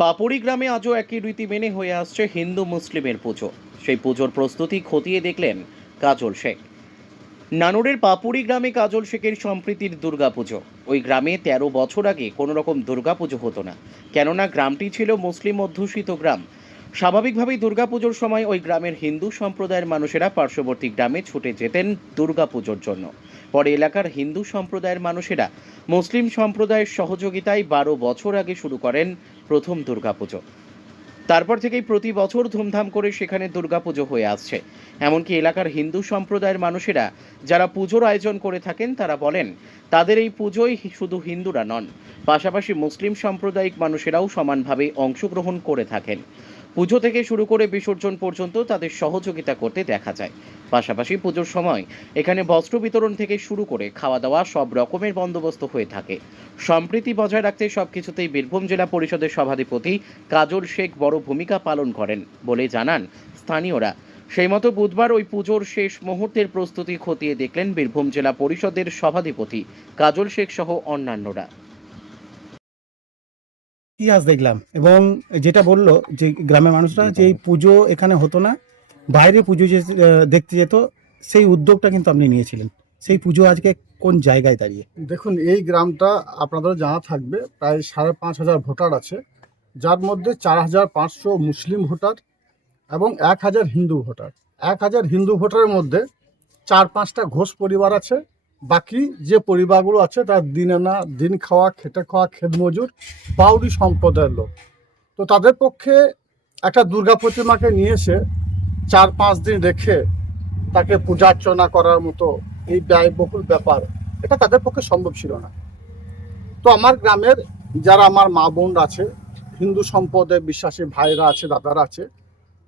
পাপুড়ি গ্রামে আজও একই রীতি মেনে হয়ে আসছে হিন্দু মুসলিমের পুজো। সেই পুজোর প্রস্তুতি খতিয়ে দেখলেন কাজল শেখ। নানুরের পাপুড়ি গ্রামে কাজল শেখের সম্প্রীতির দুর্গাপুজো। ওই গ্রামে ১৩ বছর আগে কোনো রকম দুর্গাপুজো হতো না, কেননা গ্রামটি ছিল মুসলিম অধ্যুষিত গ্রাম। স্বাভাবিকভাবেই দুর্গাপুজোর সময় ওই গ্রামের হিন্দু সম্প্রদায়ের মানুষেরা পার্শ্ববর্তী গ্রামে ছুটে যেতেন দুর্গাপুজোর জন্য। পরে এলাকার হিন্দু সম্প্রদায়ের মানুষেরা মুসলিম সম্প্রদায়ের সহযোগিতায় ১২ বছর আগে শুরু করেন প্রথম দুর্গাপুজো। তারপর থেকেই প্রতি বছর ধুমধাম করে সেখানে দুর্গাপুজো হয়ে আসছে। এমনকি এলাকার হিন্দু সম্প্রদায়ের মানুষেরা যারা পুজোর আয়োজন করে থাকেন তারা বলেন, তাদের এই পুজোয় শুধু হিন্দুরা নন, পাশাপাশি মুসলিম সাম্প্রদায়িক মানুষেরাও সমানভাবে অংশগ্রহণ করে থাকেন। পুজো থেকে শুরু করে বিসর্জন পর্যন্ত তাদের সহযোগিতা করতে দেখা যায়। পাশাপাশি পুজোর সময় এখানে বস্ত্র বিতরণ থেকে শুরু করে খাওয়া দাওয়া সব রকমের বন্দোবস্ত হয়ে থাকে। সম্প্রীতি বজায় রাখতে সবকিছুতেই বীরভূম জেলা পরিষদের সভাধিপতি কাজল শেখ বড় ভূমিকা পালন করেন বলে জানান স্থানীয়রা। সেই মতো বুধবার ওই পুজোর শেষ মুহূর্তের প্রস্তুতি খতিয়ে দেখলেন বীরভূম জেলা পরিষদের সভাধিপতি কাজল শেখ সহ অন্যান্যরা। ইতিহাস দেখলাম এবং যেটা বললো যে গ্রামের মানুষরা যে এই পুজো এখানে হতো না, বাইরে পুজো যে দেখতে যেত, সেই উদ্যোগটা কিন্তু আপনি নিয়েছিলেন। সেই পুজো আজকে কোন জায়গায় দাঁড়িয়ে? দেখুন, এই গ্রামটা আপনাদের জানা থাকবে প্রায় ৫,৫০০ ভোটার আছে, যার মধ্যে ৪,৫০০ মুসলিম ভোটার এবং ১,০০০ হিন্দু ভোটার। ১,০০০ হিন্দু ভোটারের মধ্যে ৪-৫টা ঘোষ পরিবার আছে। বাকি যে পরিবারগুলো আছে তার দিন আনা দিন খাওয়া খেটে খাওয়া খেতমজুর বাউরি সম্প্রদায়ের লোক। তো তাদের পক্ষে একটা দুর্গা প্রতিমাকে নিয়ে এসে ৪-৫ দিন রেখে তাকে পূজা অর্চনা করার মতো এই ব্যয়বহুল ব্যাপার, এটা তাদের পক্ষে সম্ভব ছিল না। তো আমার গ্রামের যারা আমার মা বোন আছে, হিন্দু সম্প্রদায় বিশ্বাসী ভাইরা আছে, দাদারা আছে,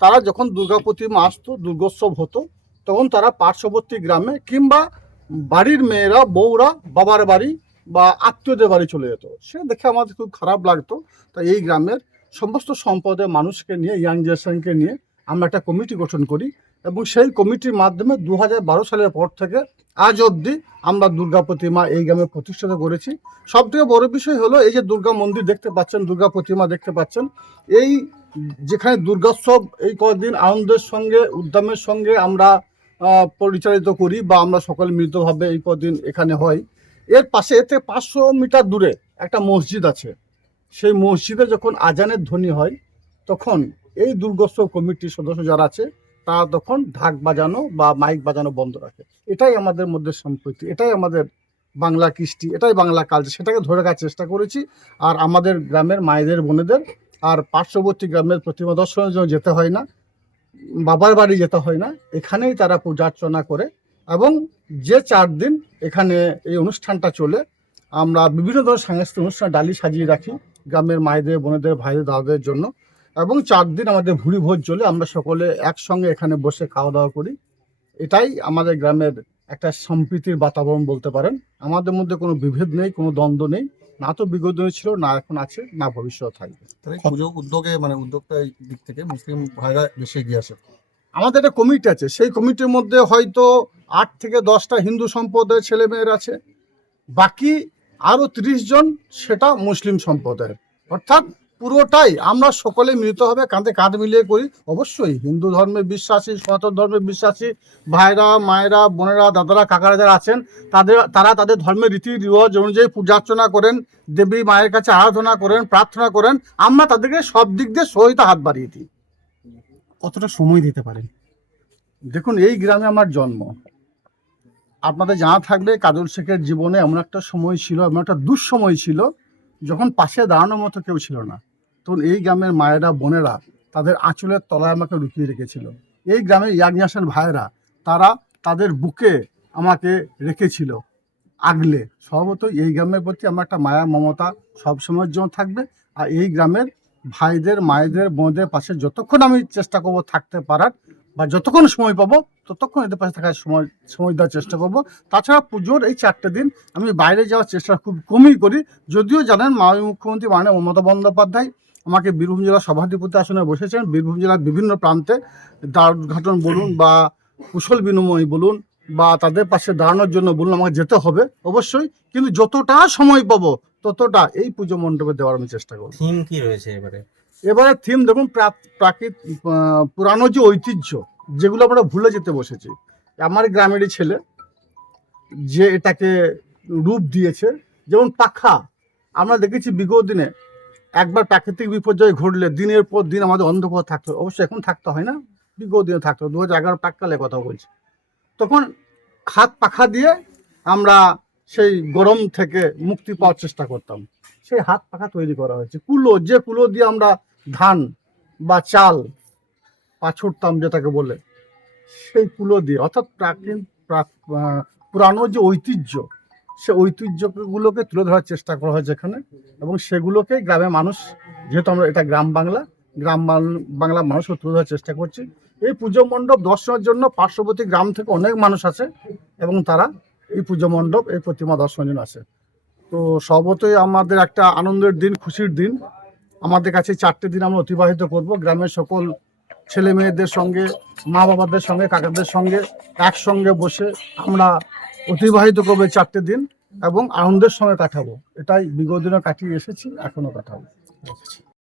তারা যখন দুর্গা প্রতিমা আসতো, দুর্গোৎসব হতো, তখন তারা পার্শ্ববর্তী গ্রামে কিংবা বাড়ির মেয়েরা বউরা বাবার বাড়ি বা আত্মীয়দের বাড়ি চলে যেত। সে দেখে আমাদের খুব খারাপ লাগতো। তাই এই গ্রামের সমস্ত সম্প্রদায়ের মানুষকে নিয়ে, ইয়াং জেনারেশনকে নিয়ে আমরা একটা কমিটি গঠন করি এবং সেই কমিটির মাধ্যমে ২০১২ সালের পর থেকে আজ অবধি আমরা দুর্গা প্রতিমা এই গ্রামে প্রতিষ্ঠিত করেছি। সবথেকে বড় বিষয় হলো এই যে দুর্গা মন্দির দেখতে পাচ্ছেন, দুর্গা প্রতিমা দেখতে পাচ্ছেন, এই যেখানে দুর্গোৎসব এই কয়েকদিন আনন্দের সঙ্গে উদ্যমের সঙ্গে আমরা পরিচালিত করি বা আমরা সকলে মিলিতভাবে এই কদিন এখানে হয়, এর পাশে এতে ৫০০ মিটার দূরে একটা মসজিদ আছে। সেই মসজিদে যখন আজানের ধ্বনি হয়, তখন এই দুর্গোৎসব কমিটির সদস্য যারা আছে তারা তখন ঢাক বাজানো বা মাইক বাজানো বন্ধ রাখে। এটাই আমাদের মধ্যে সম্প্রীতি, এটাই আমাদের বাংলা কৃষ্টি, এটাই বাংলা কালচার, সেটাকে ধরে রাখার চেষ্টা করেছি। আর আমাদের গ্রামের মায়েদের বোনেদের আর পার্শ্ববর্তী গ্রামের প্রতিমা দর্শনের জন্য যেতে হয় না, বাবার বাড়ি যেতে হয় না, এখানেই তারা পূজা অর্চনা করে। এবং যে ৪ দিন এখানে এই অনুষ্ঠানটা চলে, আমরা বিভিন্ন ধরনের সাংস্কৃতিক অনুষ্ঠান ডালি সাজিয়ে রাখি গ্রামের মায়েদের বোনেদের ভাইদের দাদাদের জন্য। এবং ৪ দিন আমাদের ভুরি ভোজ চলে, আমরা সকলে একসঙ্গে এখানে বসে খাওয়া দাওয়া করি। এটাই আমাদের গ্রামের একটা সম্প্রীতির বাতাবরণ বলতে পারেন। আমাদের মধ্যে কোনো বিভেদ নেই, কোনো দ্বন্দ্ব নেই, না তো বিগত দিনে ছিল, না এখন আছে, না ভবিষ্যৎ থাকবে। পুজো উদ্যোগে উদ্যোক্তার দিক থেকে মুসলিম ভাইরা বেশি এগিয়ে আসে। আমাদের একটা কমিটি আছে, সেই কমিটির মধ্যে হয়তো ৮ থেকে ১০টা হিন্দু সম্প্রদায়ের ছেলেমেয়েরা আছে, বাকি আরও ৩০ জন সেটা মুসলিম সম্প্রদায়ের। অর্থাৎ পুরোটাই আমরা সকলে মিলিতভাবে কাঁধে কাঁধ মিলিয়ে করি। অবশ্যই হিন্দু ধর্মে বিশ্বাসী, সনাতন ধর্মে বিশ্বাসী ভাইরা, মায়েরা, বোনেরা, দাদারা, কাকারা যারা আছেন, তারা তাদের ধর্মের রীতি রিওয়াজ অনুযায়ী পূজা অর্চনা করেন, দেবী মায়ের কাছে আরাধনা করেন, প্রার্থনা করেন। আমরা তাদেরকে সব দিক দিয়ে সহায়তা হাত বাড়িয়ে দিই। কতটা সময় দিতে পারেন? দেখুন, এই গ্রামে আমার জন্ম। আপনাদের জানা থাকবে কাজল শেখের জীবনে এমন একটা সময় ছিল, এমন একটা দুঃসময় ছিল, যখন পাশে দাঁড়ানোর মতো কেউ ছিল না। তখন এই গ্রামের মায়েরা, বোনেরা তাদের আঁচলের তলায় আমাকে লুকিয়ে রেখেছিল। এই গ্রামের ইয়াং জেনারেশন ভাইয়েরা, তারা তাদের বুকে আমাকে রেখেছিল আগলে। স্বভাবতই এই গ্রামের প্রতি আমার একটা মায়া মমতা সবসময়ের জন্য থাকবে। আর এই গ্রামের ভাইদের, মায়েদের, বোনদের পাশে যতক্ষণ আমি চেষ্টা করব থাকতে পারার, বা যতক্ষণ সময় পাবো ততক্ষণ এদের পাশে থাকার সময় দেওয়ার চেষ্টা করব। তাছাড়া পুজোর এই 4টে দিন আমি বাইরে যাওয়ার চেষ্টা খুব কমই করি। যদিও জানেন মাননীয় মুখ্যমন্ত্রী মাননীয় মমতা বন্দ্যোপাধ্যায় আমাকে বীরভূম জেলা সভাধিপতি আসনে বসেছেন। বীরভূম জেলার বিভিন্ন প্রান্তে দ্বার উদ্ঘাটন বলুন বা কুশল বিনিময় বলুন বা তাদের পাশে দাঁড়ানোর জন্য বলুন, আমাকে যেতে হবে অবশ্যই। কিন্তু যতটা সময় পাবো ততটা এই পুজো মণ্ডপে দেওয়ার আমি চেষ্টা করব। থিম কি রয়েছে এবারে? এবারে থিম দেখুন, পুরানো যে ঐতিহ্য যেগুলো আমরা ভুলে যেতে বসেছি। আমার গ্রামেরই ছেলে যে এটাকে রূপ দিয়েছে, যেমন পাখা। আমরা দেখেছি বিগত দিনে একবার প্রাকৃতিক বিপর্যয় ঘটলে দিনের পর দিন আমাদের অন্ধকার থাকতো, অবশ্যই এখন থাকতে হয় না, বিগত দিনে থাকতো। 2011 প্রাককালে কথা বলছি, তখন হাত পাখা দিয়ে আমরা সেই গরম থেকে মুক্তি পাওয়ার চেষ্টা করতাম। সেই হাত পাখা তৈরি করা হয়েছে। কুলো, যে কুলো দিয়ে আমরা ধান বা চাল পাছুড়তাম যেটাকে বলে, সেই কুলো দিয়ে, অর্থাৎ পুরানো যে ঐতিহ্য, সে ঐতিহ্যগুলোকে তুলে ধরার চেষ্টা করা হয়েছে এখানে। এবং সেগুলোকে গ্রামের মানুষ, যেহেতু আমরা এটা বাংলার মানুষকে তুলে ধরার চেষ্টা করছি। এই পুজো মণ্ডপ দর্শনের জন্য পার্শ্ববর্তী গ্রাম থেকে অনেক মানুষ আছে এবং তারা এই পুজো মণ্ডপ, এই প্রতিমা দর্শনের জন্য আসে। তো সর্বতই আমাদের একটা আনন্দের দিন, খুশির দিন। আমাদের কাছে 4টে দিন আমরা অতিবাহিত করব গ্রামের সকল ছেলে মেয়েদের সঙ্গে, মা বাবাদের সঙ্গে, কাকাদের সঙ্গে একসঙ্গে বসে আমরা অতিবাহিত করবো 4টে দিন এবং আনন্দের সঙ্গে কাটাবো। এটাই বিগত দিনে কাটিয়ে এসেছি, এখনো কাটাবো।